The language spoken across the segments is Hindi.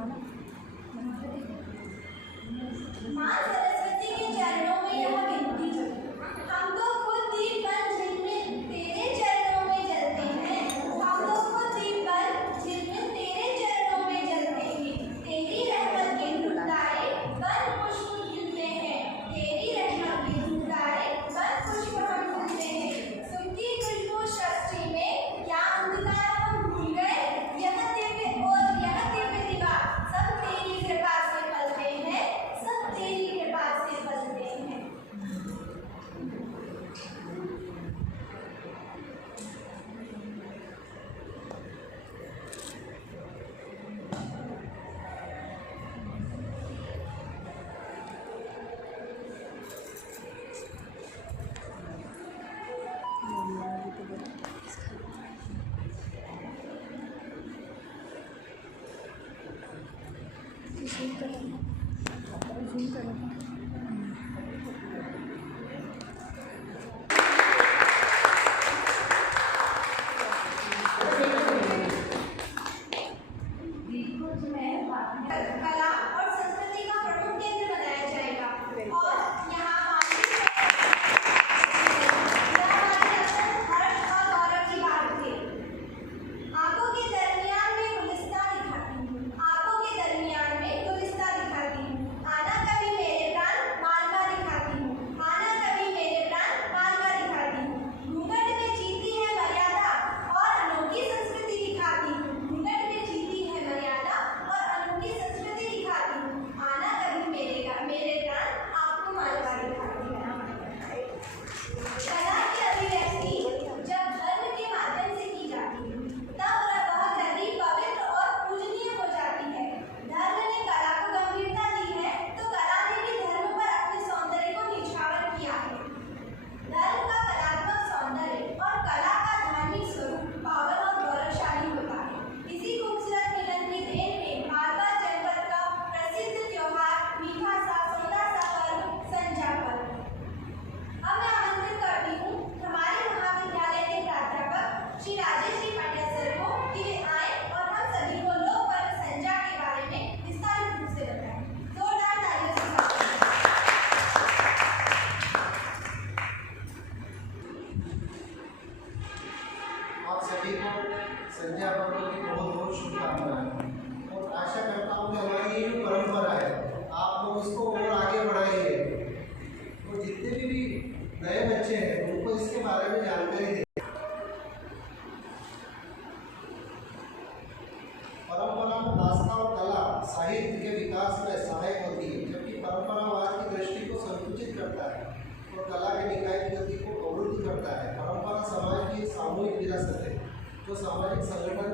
माँ सरस्वती के चरणों में यह विनती है, हम तो खुद दीप बन झिलमिल तेरे चरणों में जलते हैं। हम तो खुद दीप बन झिलमिल तेरे चरणों में जलते हैं। तेरी रहमत के धुंधारे बन पुष्प खिलते हैं। तेरी रहमत के धुंधारे बन पुष्प हम खिलते हैं। सुखी खुशबू सृष्टि में क्या अंधकार हम भूल गए। यह दिव्य और यह दिव्य दीवार सब तेरी कृपा से पलते हैं। सब तेरी कृपा से पलते हैं। कला और संस्कृति का प्रमुख केंद्र बनाया जाएगा और यहाँ हर्ष और गौरव की बात थी। आंखों के दरमियान में गुलिस्तां दिखाती हूँ। आंखों के दरमियान में गुलिस्तां दिखाती हूँ। आना कभी मेरे प्राण मालवा दिखाती हूँ। आना कभी मेरे प्राण मालवा दिखाती हूँ। घूंघट में जीती है मर्यादा और अनोखी संस्कृति दिखाती हूँ। घूंघट में जीती है मर्यादा और अनोखी संस्कृति दिखाती हूँ। आना कभी मेरे प्राण आपको मालवा दिखाती हूँ। कला की अभिव्यक्ति जब धर्म के माध्यम से की जाती है तब वह गति पवित्र और पूजनीय हो जाती है। धर्म ने कला को गंभीरता दी है तो कला ने भी धर्म पर अपने सौंदर्य को निछावर किया है। धर्म का कलात्मक सौंदर्य और कला का धार्मिक स्वरूप पावन और गौरवशाली होता है। इसी खूबसूरत मिलन की देन में मालवा जनपद का प्रसिद्ध त्योहार मीठा सा सोना सा पर्व संजा पर्व। अब मैं आमंत्रित करती हूँ हमारे महाविद्यालय के प्राध्यापक श्री राजेश जी पाटिया सर को कि वे आए और हम सभी को लोक पर्व संजा के बारे में विस्तारित रूप से बताएं। जोरदार तालियों से स्वागत आप सभी को संध्या पर्व की बहुत बहुत शुभकामनाएं और आशा करता हूँ कि हमारी ये जो परंपरा है आप लोग इसको और आगे बढ़ाइए और जितने भी नए बच्चे हैं उनको इसके बारे में जानकारी दें। परंपरा में आस्था और कला साहित्य के विकास में सहायक होती है, जबकि परंपरावाद की दृष्टि को संकुचित करता है और कला के निकाय की गति को अवरुद्ध करता है। परंपरा समाज की एक सामूहिक विरासत है जो सामाजिक संगठन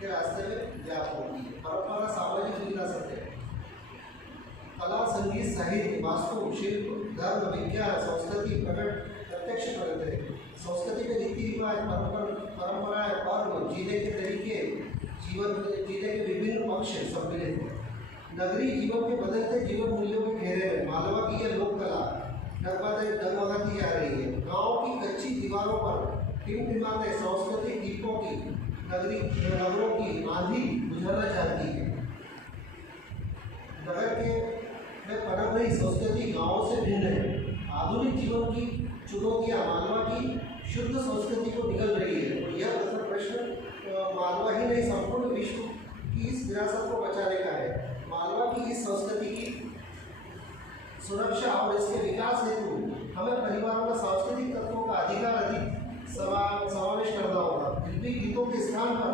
के रास्ते में व्याप्त होती है। परंपरा सामाजिक विरासत है। कला, संगीत, साहित्य, वास्तु, शिल्प, धर्म, विज्ञान, संस्कृति प्रत्यक्ष करते हैं। संस्कृति के रीति रिवाज, परंपराएं, पर्व, जीने के तरीके, जीवन जीने के विभिन्न पक्ष सम्मिलित हैं। नगरीय जीवन के बदलते जीवन मूल्यों के घेरे में मालवा की यह लोक कला डगमगाती जा रही है। गाँव की कच्ची दीवारों पर टिमटिमाते सांस्कृतिक दीपों की नगरों की आंधी गुजरना चाहती है। नगर के में पनप रही संस्कृति गाँव से भिन्न है। आधुनिक जीवन की चुनौतियाँ मालवा की शुद्ध संस्कृति को निकल रही है और यह असल प्रश्न मालवा ही नहीं संपूर्ण विश्व की इस विरासत को बचाने का है। मालवा की इस संस्कृति की सुरक्षा और इसके विकास हेतु हमें परिवारों में सांस्कृतिक तत्वों का अधिक समावेश करना होगा। फिल्मी गीतों के स्थान पर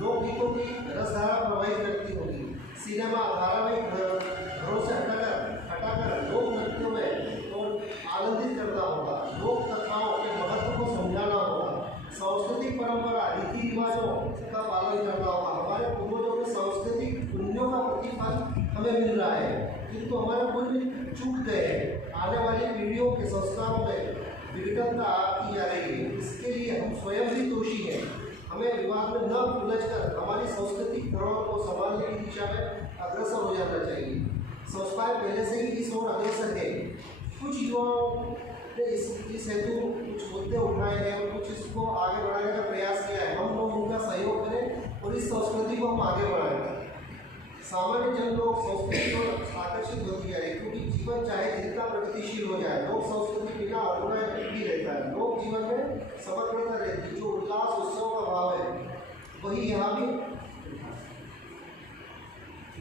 लोकगीतों की रसधारा प्रवाहित करती होगी। सिनेमा, धारावाहिक घरों से हटाकर लोक नृत्यों में और आनंदित करना होगा। लोक कथाओं के महत्व को समझाना होगा। सांस्कृतिक परंपरा, रीति रिवाजों का पालन करना होगा। हमारे पूर्वजों के सांस्कृतिक पुण्यों का प्रतिफल हमें मिल रहा है, किंतु हमारे पूर्वज चूक गए हैं। आने वाली पीढ़ियों के संस्कारों में विघटनता की जा रही है। इसके लिए हम स्वयं भी दोषी हैं। हमें विवाद में न उलझकर हमारी सांस्कृतिक धरोहर को संभालने की दिशा में अग्रसर हो जाना चाहिए। संस्थाएं पहले से ही इस ओर अग्रसर है। कुछ युवाओं ने इस हेतु कुछ मुद्दे उठाए हैं और कुछ इसको आगे बढ़ाने का प्रयास किया है। हम लोग उनका सहयोग करें और इस संस्कृति को हम आगे बढ़ाएं। सामान्य जन लोक संस्कृति को आकर्षित होती है क्योंकि जीवन चाहे जितना प्रगतिशील हो जाए, लोक संस्कृति बिना अधूरा भी रहता है। लोक जीवन में समग्रता रहती है, जो उल्लास उत्सव का भाव है वही यहाँ भी।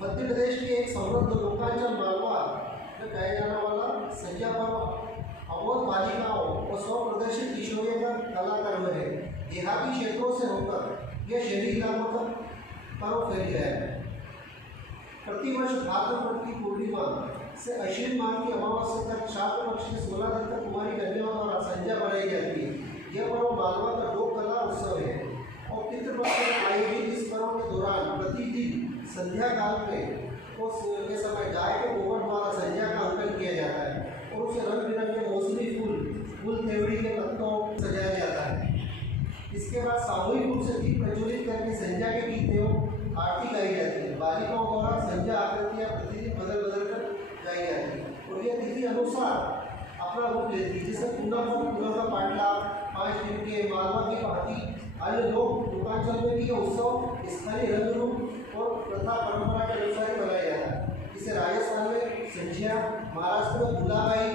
मध्य प्रदेश के एक समृद्ध लोकांचल मालवा में गाया जाने वाला संज्ञा पर्व अबोध बालिकाओं और स्व प्रदर्शित किशोरियों का कला कर्म है। देहाती क्षेत्रों से होकर यह शहरी इलाकों तक पर्व फैल गया है। प्रतिवर्ष भाद्रपद की पूर्णिमा से अश्विन माह की अमावस्या तक श्राद्ध पक्ष के 16 दिन तक कुमारी कन्याओं द्वारा संज्ञा बनाई जाती है। यह पर्व मालवा का लोक कला उत्सव है और पितृपक्ष में आयोजित इस पर्व के दौरान प्रतिदिन संध्या काल में के समय गाय के गोबर द्वारा संज्ञा का अंकन किया जाता है और उसे रंग बिरंगे मौसमी फूल तेवड़ी के पत्तों सजाया जाता है। इसके बाद सामूहिक रूप से दीप प्रज्वलित करके संज्ञा के गीत एवं आरती गाई जाती है। बालिकाओं द्वारा संज्ञा आकृतियाँ प्रतिदिन बदल बदल कर गाई जाती है और यह तिथि अनुसार अपना रूप लेती है। जैसे पूनम का पाटला 5 दिन के, मालवा की पहाड़ी, अन्य लोक लोकांचल में भी यह उत्सव स्थानीय रंग रूप और प्रथा परंपरा के अनुसार ही मनाया जाता है। इसे राजस्थान में संज्ञा, महाराष्ट्र में भुलाबाई,